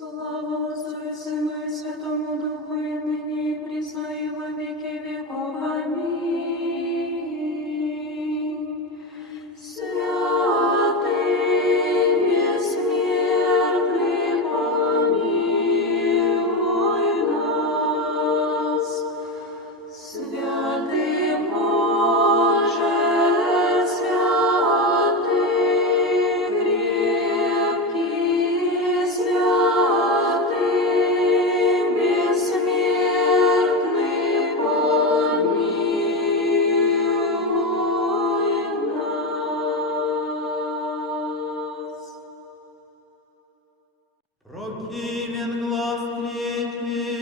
Слава Отцу и Сыну и Святому Духу, и ныне и присно и во веки веков. Аминь. Святый бессмертный, помилуй нас. Святый Боже, святый крепкий, святый бессмертный, помилуй нас. Прокимен глаз третий,